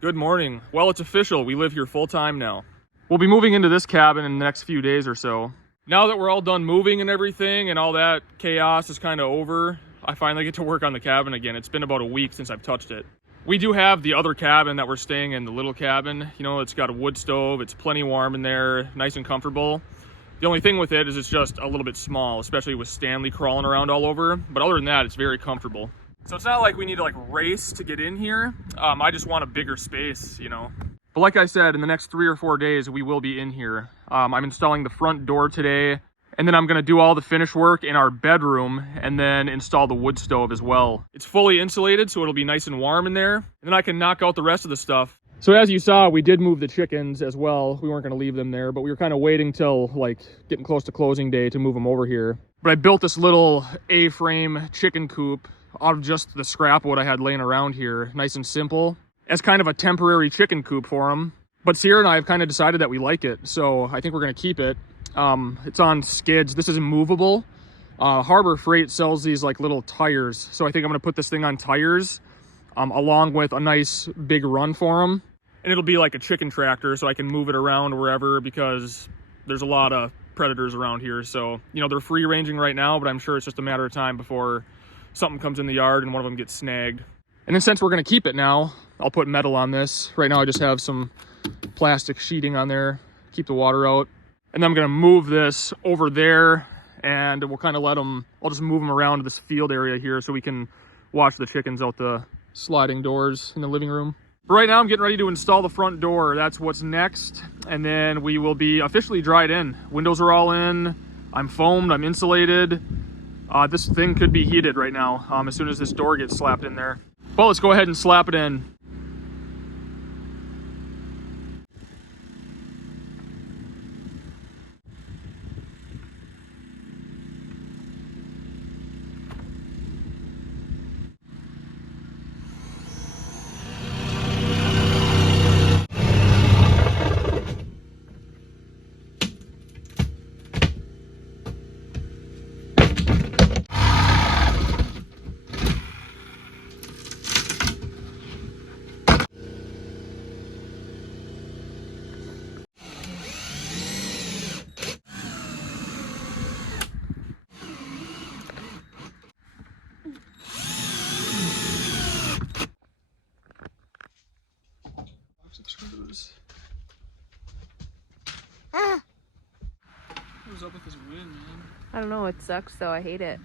Good morning. Well, it's official. We live here full time now. We'll be moving into this cabin in the next few days or so. Now that we're all done moving and everything and all that chaos is kind of over, I finally get to work on the cabin again. It's been about a week since I've touched it. We do have the other cabin that we're staying in, the little cabin. You know, it's got a wood stove. It's plenty warm in there, nice and comfortable. The only thing with it is it's just a little bit small, especially with Stanley crawling around all over. But other than that, it's very comfortable. So it's not like we need to race to get in here. I just want a bigger space, you know. But like I said, in the next 3 or 4 days, we will be in here. I'm installing the front door today, and then I'm gonna do all the finish work in our bedroom and then install the wood stove as well. It's fully insulated, so it'll be nice and warm in there. And then I can knock out the rest of the stuff. So as you saw, we did move the chickens as well. We weren't gonna leave them there, but we were kind of waiting till getting close to closing day to move them over here. But I built this little A-frame chicken coop out of just the scrap wood I had laying around here, nice and simple, as kind of a temporary chicken coop for them. But Sierra and I have kind of decided that we like it, so I think we're going to keep it. It's on skids. This is movable. Harbor Freight sells these little tires, so I think I'm going to put this thing on tires along with a nice big run for them. And it'll be like a chicken tractor, so I can move it around wherever, because there's a lot of predators around here. So, you know, they're free ranging right now, but I'm sure it's just a matter of time before something comes in the yard and one of them gets snagged. And then since we're going to keep it now, I'll put metal on this. Right now I just have some plastic sheeting on there, keep the water out. And then I'm going to move this over there, and we'll kind of I'll just move them around to this field area here so we can watch the chickens out the sliding doors in the living room. But right now I'm getting ready to install the front door. That's what's next. And then we will be officially dried in. Windows are all in. I'm foamed, I'm insulated. This thing could be heated right now as soon as this door gets slapped in there. Well, let's go ahead and slap it in. Screws. What's up with this wind, man? I don't know, it sucks though, I hate it.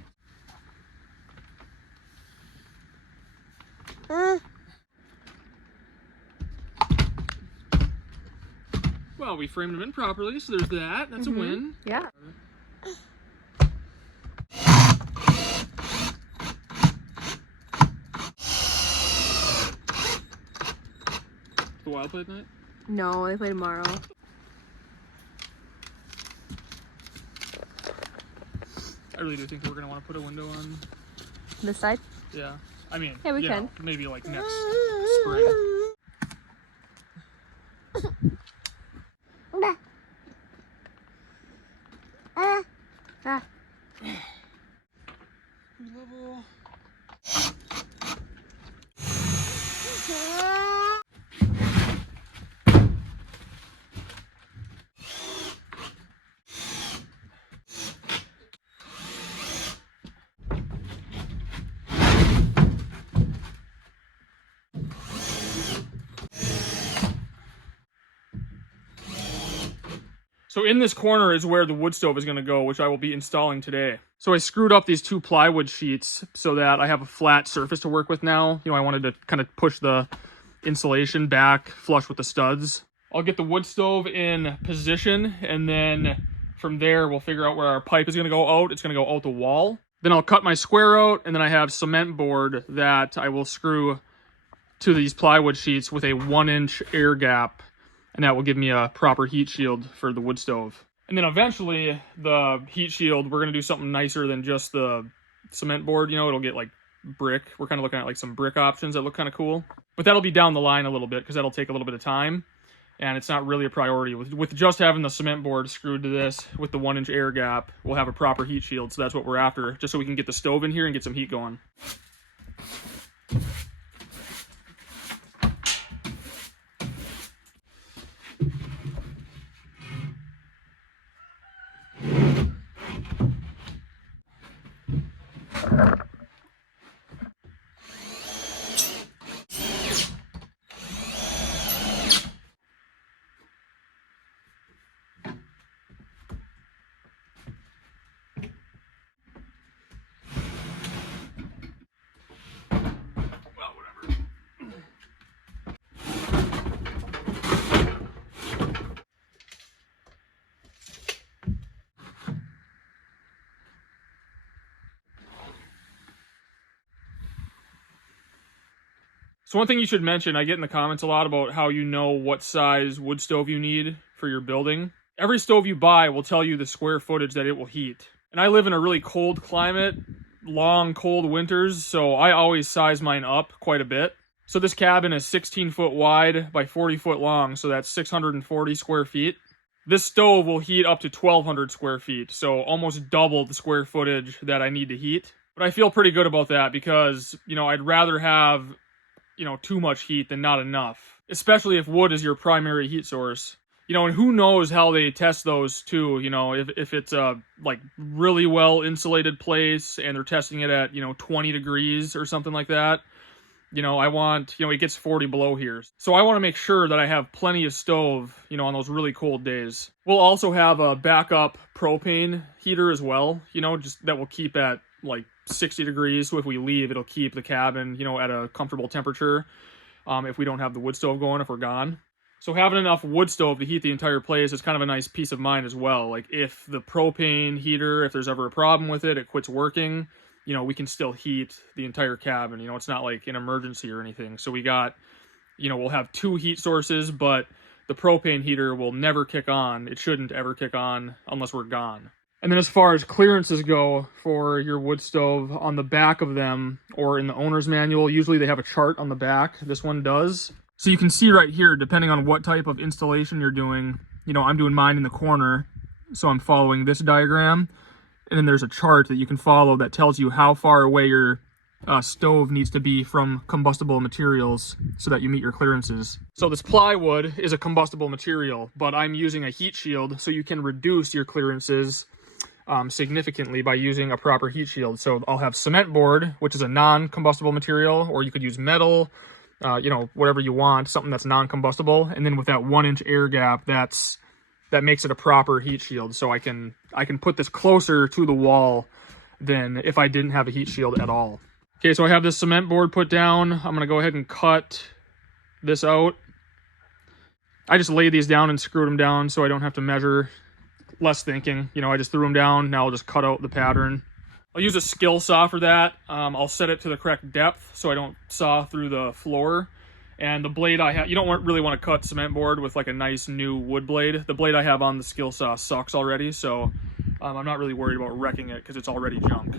Well, we framed them in properly, so there's that. That's a win. Yeah. The Wild play tonight? No, they play tomorrow. I really do think that we're gonna want to put a window on. This side? Yeah. I mean, yeah, we you can. know, maybe next spring. Level. So in this corner is where the wood stove is going to go, which I will be installing today. So I screwed up these 2 plywood sheets so that I have a flat surface to work with now. You know, I wanted to kind of push the insulation back flush with the studs. I'll get the wood stove in position, and then from there we'll figure out where our pipe is going to go out. It's going to go out the wall. Then I'll cut my square out, and then I have cement board that I will screw to these plywood sheets with a 1-inch air gap. And that will give me a proper heat shield for the wood stove. And then eventually, the heat shield, we're going to do something nicer than just the cement board. You know, it'll get brick. We're kind of looking at some brick options that look kind of cool. But that'll be down the line a little bit, because that'll take a little bit of time. And it's not really a priority. With just having the cement board screwed to this with the 1-inch air gap, we'll have a proper heat shield. So that's what we're after, just so we can get the stove in here and get some heat going. So one thing you should mention, I get in the comments a lot about how you know what size wood stove you need for your building. Every stove you buy will tell you the square footage that it will heat. And I live in a really cold climate, long cold winters, so I always size mine up quite a bit. So this cabin is 16 foot wide by 40 foot long, so that's 640 square feet. This stove will heat up to 1,200 square feet, so almost double the square footage that I need to heat. But I feel pretty good about that because, I'd rather have, too much heat than not enough, especially if wood is your primary heat source. And who knows how they test those too, if it's a like really well insulated place and they're testing it at, 20 degrees or something like that. I want, it gets 40 below here. So I want to make sure that I have plenty of stove, on those really cold days. We'll also have a backup propane heater as well, just that will keep at like 60 degrees. So if we leave, it'll keep the cabin, at a comfortable temperature. If we don't have the wood stove going, if we're gone. So having enough wood stove to heat the entire place is kind of a nice peace of mind as well. Like if the propane heater, if there's ever a problem with it, it quits working, we can still heat the entire cabin. It's not like an emergency or anything. So we got, we'll have 2 heat sources, but the propane heater will never kick on. It shouldn't ever kick on unless we're gone. And then as far as clearances go for your wood stove, on the back of them or in the owner's manual, usually they have a chart on the back. This one does. So you can see right here, depending on what type of installation you're doing, I'm doing mine in the corner, so I'm following this diagram. And then there's a chart that you can follow that tells you how far away your stove needs to be from combustible materials so that you meet your clearances. So this plywood is a combustible material, but I'm using a heat shield so you can reduce your clearances significantly by using a proper heat shield. So I'll have cement board, which is a non-combustible material, or you could use metal, whatever you want, something that's non-combustible. And then with that 1-inch air gap, that makes it a proper heat shield. So I can put this closer to the wall than if I didn't have a heat shield at all. Okay, so I have this cement board put down. I'm gonna go ahead and cut this out. I just laid these down and screwed them down so I don't have to measure. Less thinking, I just threw them down. Now I'll just cut out the pattern. I'll use a skill saw for that. I'll set it to the correct depth so I don't saw through the floor. And the blade I have, you don't really want to cut cement board with like a nice new wood blade. The blade I have on the skill saw sucks already, so I'm not really worried about wrecking it because it's already junk.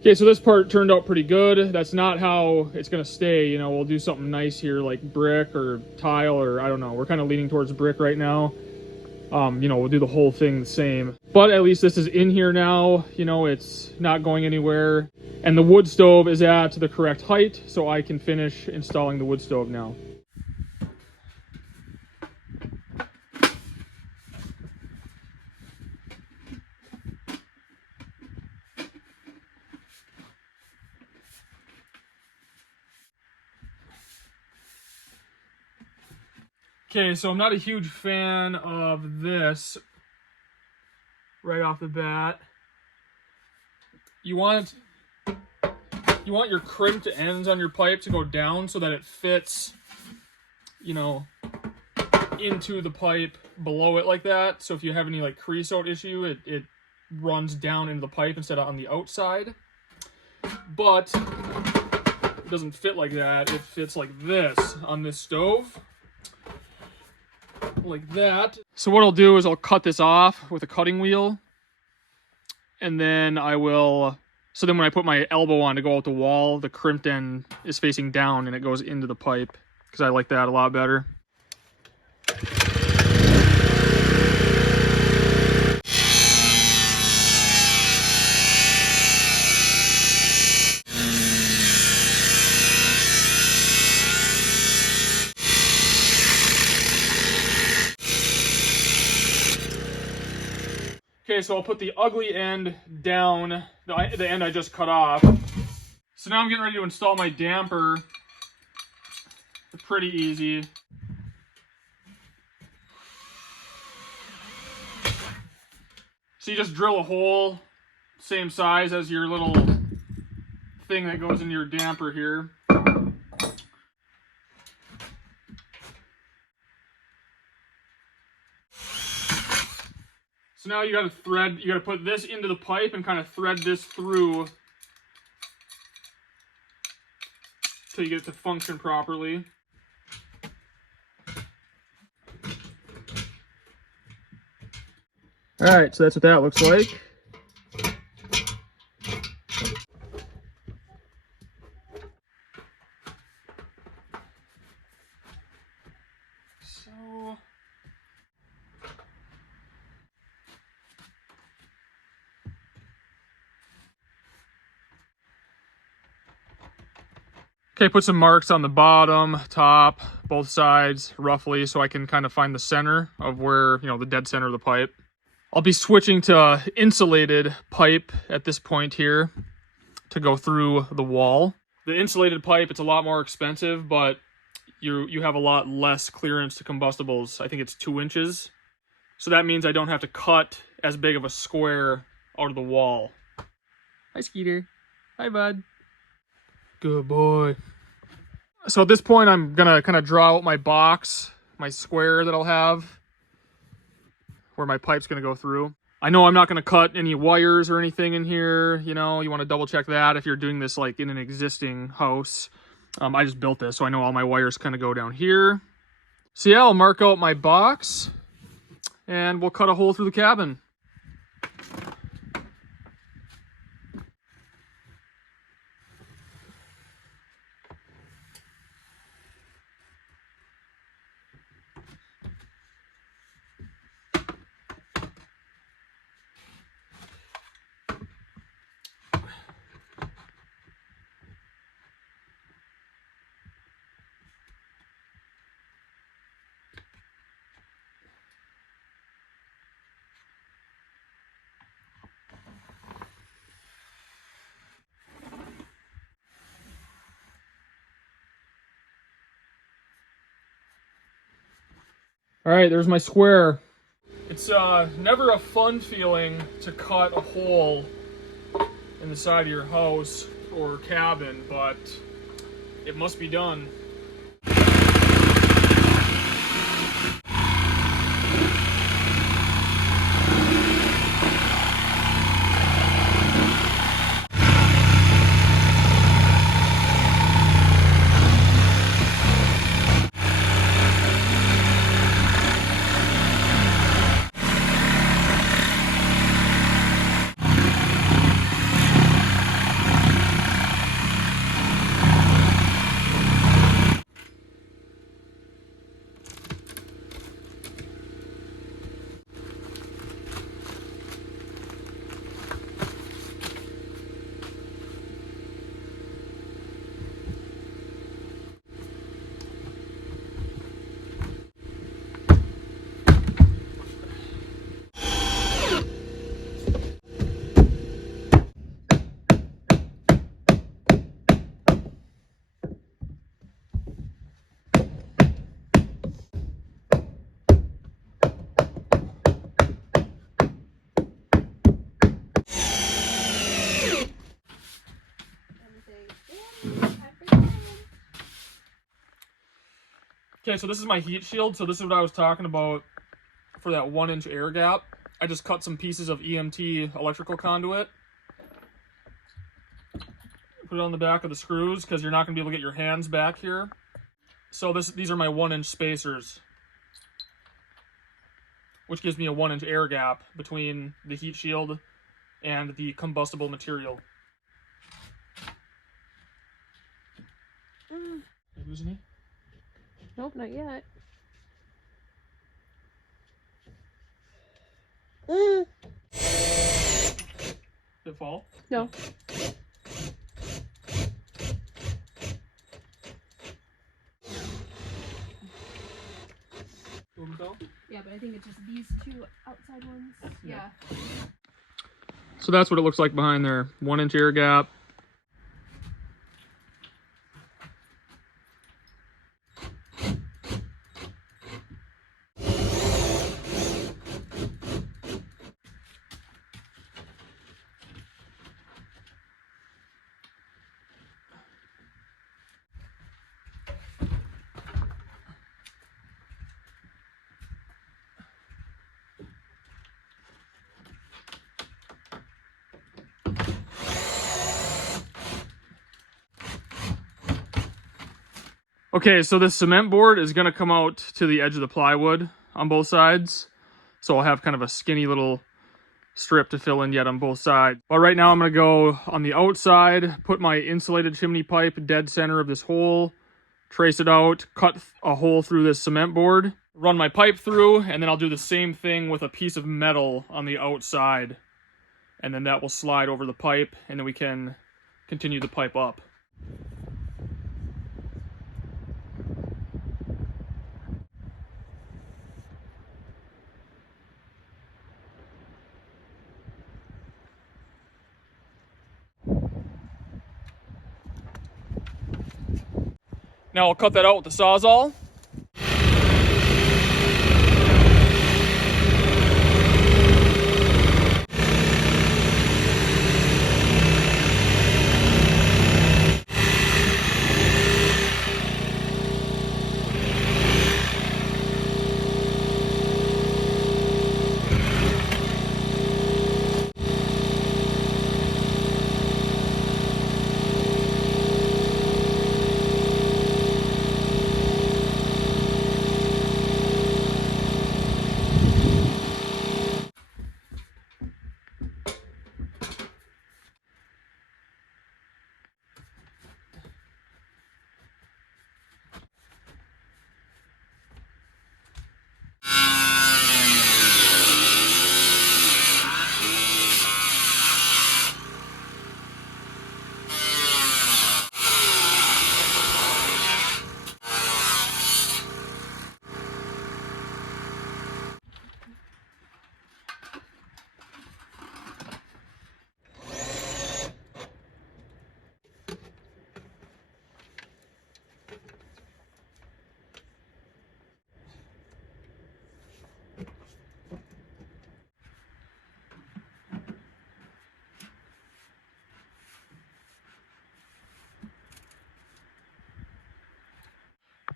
Okay, so this part turned out pretty good. That's not how it's gonna stay. We'll do something nice here like brick or tile, or I don't know. We're kind of leaning towards brick right now. We'll do the whole thing the same. But at least this is in here now. It's not going anywhere. And the wood stove is at the correct height, so I can finish installing the wood stove now. Okay, so I'm not a huge fan of this right off the bat. You want your crimped ends on your pipe to go down so that it fits, into the pipe below it like that. So if you have any like creosote issue, it runs down into the pipe instead of on the outside. But it doesn't fit like that. It fits like this on this stove. Like that. So what I'll do is I'll cut this off with a cutting wheel, and then so then when I put my elbow on to go out the wall, the crimped end is facing down and it goes into the pipe, because I like that a lot better. Okay, so I'll put the ugly end down, the end I just cut off. So now I'm getting ready to install my damper. It's pretty easy. So you just drill a hole, same size as your little thing that goes into your damper here. So now you gotta put this into the pipe and kind of thread this through till you get it to function properly. All right, so that's what that looks like. So okay, put some marks on the bottom, top, both sides, roughly, so I can kind of find the center of where, you know, the dead center of the pipe. I'll be switching to insulated pipe at this point here to go through the wall. The insulated pipe, it's a lot more expensive, but you have a lot less clearance to combustibles. I think it's 2 inches. So that means I don't have to cut as big of a square out of the wall. Hi, Skeeter. Hi, bud. Good boy. So at this point, I'm gonna kind of draw out my box, my square that I'll have, where my pipe's gonna go through. I know I'm not gonna cut any wires or anything in here. You know, you want to double check that if you're doing this like in an existing house. I just built this, so I know all my wires kind of go down here. So yeah, I'll mark out my box and we'll cut a hole through the cabin. All right, there's my square. It's never a fun feeling to cut a hole in the side of your house or cabin, but it must be done. Okay, so this is my heat shield. So this is what I was talking about for that 1-inch air gap. I just cut some pieces of EMT electrical conduit. Put it on the back of the screws because you're not going to be able to get your hands back here. So these are my 1-inch spacers, which gives me a 1-inch air gap between the heat shield and the combustible material. Are you losing it? Nope, not yet. Did it fall? No. Fell? Yeah, but I think it's just these two outside ones. Yeah. So that's what it looks like behind there. 1 inch air gap. Okay, so this cement board is gonna come out to the edge of the plywood on both sides. So I'll have kind of a skinny little strip to fill in yet on both sides. But right now I'm gonna go on the outside, put my insulated chimney pipe dead center of this hole, trace it out, cut a hole through this cement board, run my pipe through, and then I'll do the same thing with a piece of metal on the outside. And then that will slide over the pipe, and then we can continue the pipe up. Now I'll cut that out with the Sawzall.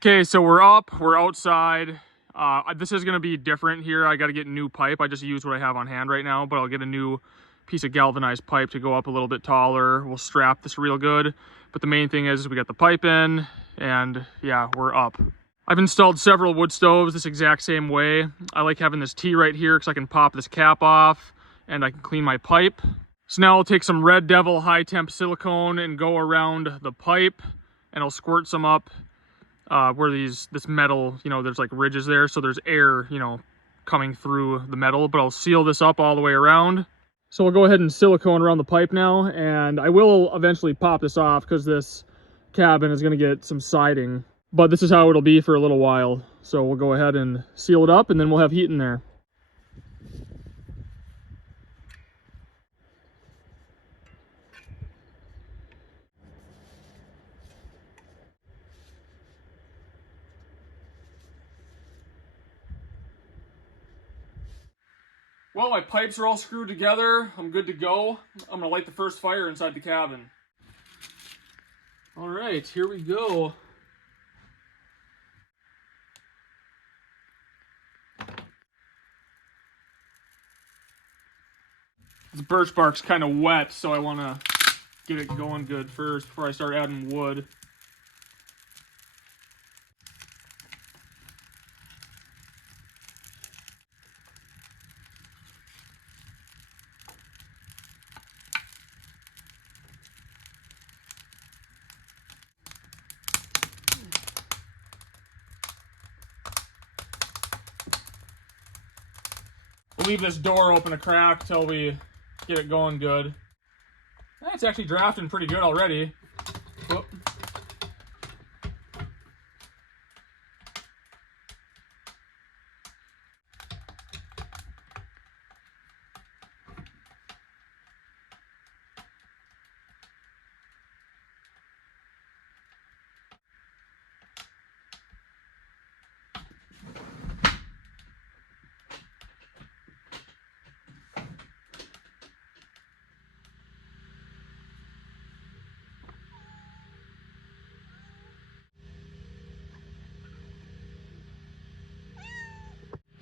Okay, so we're up, we're outside. This is gonna be different here. I gotta get new pipe. I just use what I have on hand right now, but I'll get a new piece of galvanized pipe to go up a little bit taller. We'll strap this real good. But the main thing is we got the pipe in, and yeah, we're up. I've installed several wood stoves this exact same way. I like having this T right here because I can pop this cap off and I can clean my pipe. So now I'll take some Red Devil high temp silicone and go around the pipe, and I'll squirt some up where this metal, you know, there's like ridges there, so there's air, you know, coming through the metal. But I'll seal this up all the way around. So we'll go ahead and silicone around the pipe now, and I will eventually pop this off because this cabin is going to get some siding. But this is how it'll be for a little while. So we'll go ahead and seal it up, and then we'll have heat in there. Well, my pipes are all screwed together. I'm good to go. I'm gonna light the first fire inside the cabin. All right, here we go. This birch bark's kind of wet, so I want to get it going good first before I start adding wood. We'll leave this door open a crack till we get it going good. It's actually drafting pretty good already. Whoop.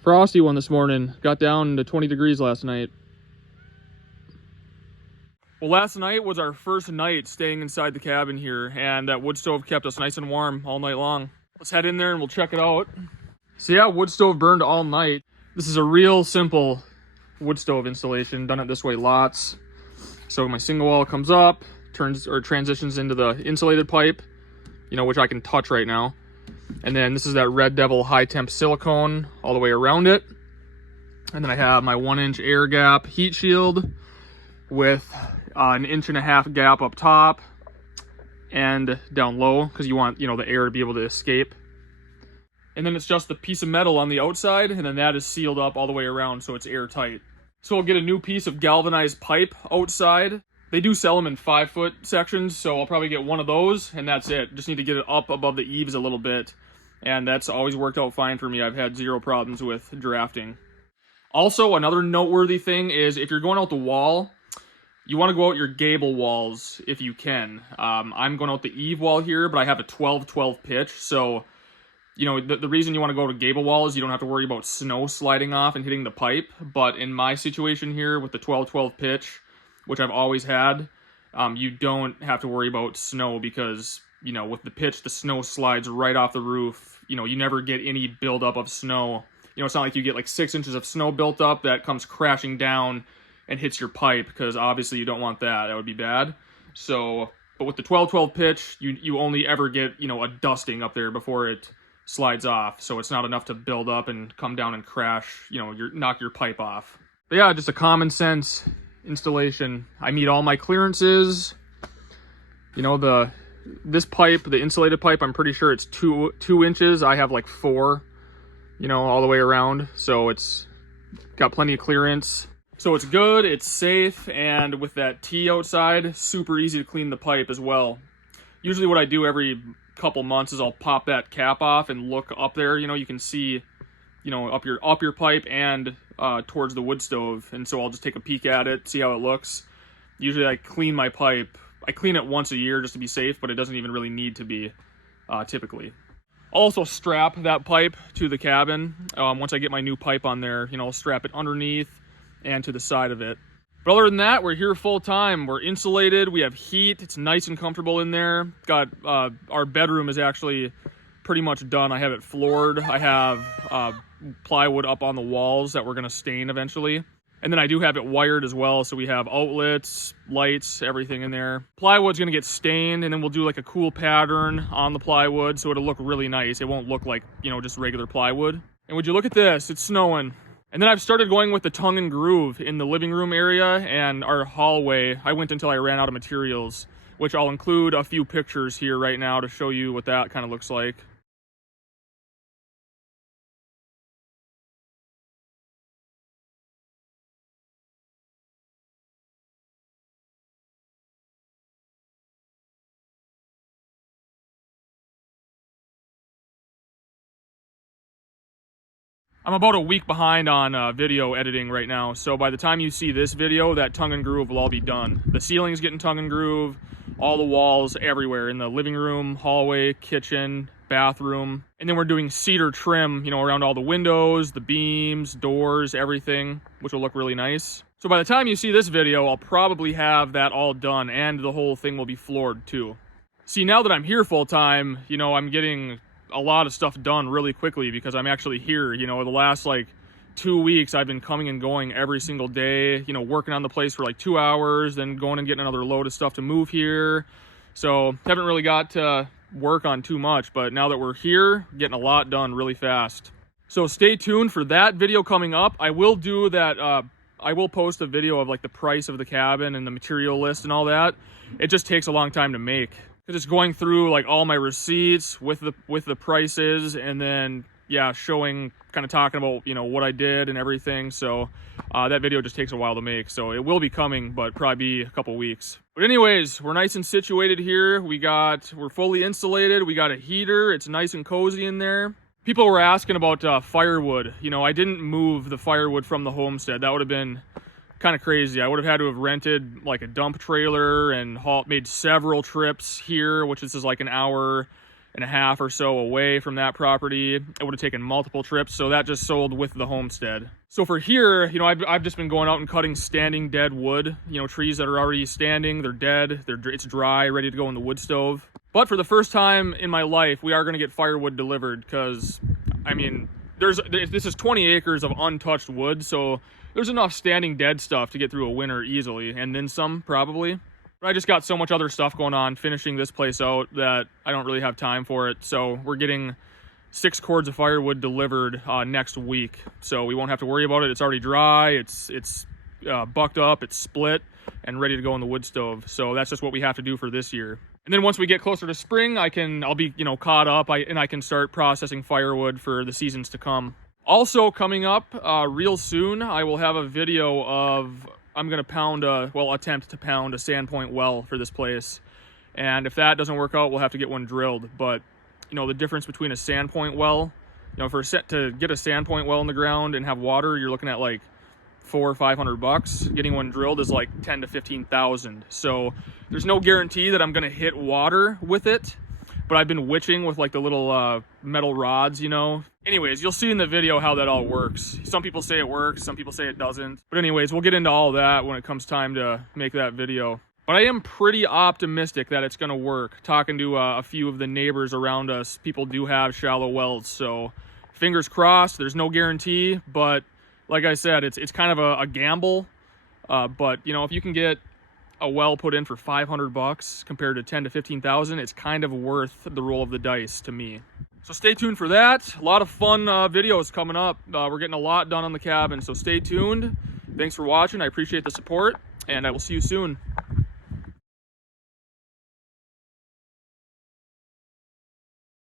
Frosty one this morning. Got down to 20 degrees last night. Well, last night was our first night staying inside the cabin here, and that wood stove kept us nice and warm all night long. Let's head in there and we'll check it out. So yeah, wood stove burned all night. This is a real simple wood stove installation. Done it this way lots. So my single wall comes up, turns or transitions into the insulated pipe, you know, which I can touch right now. And then this is that Red Devil high temp silicone all the way around it. And then I have my 1-inch air gap heat shield with an 1.5 inch gap up top and down low, because you want, you know, the air to be able to escape. And then it's just the piece of metal on the outside, and then that is sealed up all the way around so it's airtight. So I'll get a new piece of galvanized pipe outside. They do sell them in 5-foot sections, so I'll probably get one of those, and that's it. Just need to get it up above the eaves a little bit, and that's always worked out fine for me. I've had zero problems with drafting. Also, another noteworthy thing is if you're going out the wall, you want to go out your gable walls if you can. I'm going out the eave wall here, but I have a 12-12 pitch, so you know, the reason you want to go to gable wall is you don't have to worry about snow sliding off and hitting the pipe. But in my situation here with the 12-12 pitch, which I've always had, you don't have to worry about snow because, you know, with the pitch, the snow slides right off the roof. You know, you never get any buildup of snow. You know, it's not like you get like 6 inches of snow built up that comes crashing down and hits your pipe, because obviously you don't want that. That would be bad. So, but with the 12-12 pitch, you only ever get, you know, a dusting up there before it slides off, so it's not enough to build up and come down and crash, you know, knock your pipe off. But yeah, just a common sense installation. I meet all my clearances. You know, this pipe, the insulated pipe, I'm pretty sure it's two inches. I have like 4, you know, all the way around, so it's got plenty of clearance. So it's good, it's safe, and with that T outside, super easy to clean the pipe as well. Usually what I do every couple months is I'll pop that cap off and look up there. You know, you can see, you know, up your pipe and towards the wood stove, and so I'll just take a peek at it, see how it looks. Usually I clean my pipe. I clean it once a year just to be safe, but it doesn't even really need to be typically. I'll also strap that pipe to the cabin. Once I get my new pipe on there, you know, I'll strap it underneath and to the side of it. But other than that, we're here full time. We're insulated, we have heat, it's nice and comfortable in there. Got our bedroom is actually pretty much done. I have it floored. I have plywood up on the walls that we're gonna stain eventually. And then I do have it wired as well, so we have outlets, lights, everything in there. Plywood's gonna get stained, and then we'll do like a cool pattern on the plywood, so it'll look really nice. It won't look like, you know, just regular plywood. And would you look at this, it's snowing. And then I've started going with the tongue and groove in the living room area and our hallway. I went until I ran out of materials, which I'll include a few pictures here right now to show you what that kind of looks like. I'm about a week behind on video editing right now, so by the time you see this video, that tongue and groove will all be done. The ceiling's getting tongue and groove, all the walls everywhere, in the living room, hallway, kitchen, bathroom. And then we're doing cedar trim, you know, around all the windows, the beams, doors, everything, which will look really nice. So by the time you see this video, I'll probably have that all done, and the whole thing will be floored too. See, now that I'm here full time, you know, I'm getting a lot of stuff done really quickly because I'm actually here. You know, the last like 2 weeks I've been coming and going every single day, you know, working on the place for like 2 hours, then going and getting another load of stuff to move here. So haven't really got to work on too much, but now that we're here, getting a lot done really fast. So stay tuned for that video coming up. I will do that, I will post a video of like the price of the cabin and the material list and all that. It just takes a long time to make. Just going through like all my receipts with the prices, and then yeah, showing, kind of talking about, you know, what I did and everything. So that video just takes a while to make, so it will be coming, but probably be a couple weeks. But anyways, we're nice and situated here. We're fully insulated. We got a heater. It's nice and cozy in there. People were asking about firewood. You know, I didn't move the firewood from the homestead. That would have been kind of crazy. I would have had to have rented like a dump trailer and made several trips here, which is like an hour and a half or so away from that property. It would have taken multiple trips, so that just sold with the homestead. So for here, you know, I've just been going out and cutting standing dead wood, you know, trees that are already standing, they're dead, it's dry, ready to go in the wood stove. But for the first time in my life, we are going to get firewood delivered because, I mean, this is 20 acres of untouched wood, so there's enough standing dead stuff to get through a winter easily, and then some, probably. But I just got so much other stuff going on finishing this place out that I don't really have time for it, so we're getting 6 cords of firewood delivered next week, so we won't have to worry about it. It's already dry, it's bucked up, it's split, and ready to go in the wood stove, so that's just what we have to do for this year. And then once we get closer to spring, I'll be, you know, caught up, and I can start processing firewood for the seasons to come. Also coming up real soon, I will have a video of, I'm gonna attempt to pound a sandpoint well for this place. And if that doesn't work out, we'll have to get one drilled. But, you know, the difference between a sandpoint well, you know, to get a sandpoint well in the ground and have water, you're looking at like $400 or $500. Getting one drilled is like 10 to 15,000. So there's no guarantee that I'm gonna hit water with it, but I've been witching with like the little metal rods, you know. Anyways, you'll see in the video how that all works. Some people say it works, some people say it doesn't. But anyways, we'll get into all that when it comes time to make that video. But I am pretty optimistic that it's gonna work. Talking to a few of the neighbors around us, people do have shallow wells, so fingers crossed. There's no guarantee, but like I said, it's kind of a gamble. But you know, if you can get a well put in for $500 compared to 10 to 15,000, it's kind of worth the roll of the dice to me. So stay tuned for that. A lot of fun videos coming up. We're getting a lot done on the cabin, so stay tuned. Thanks for watching. I appreciate the support, and I will see you soon.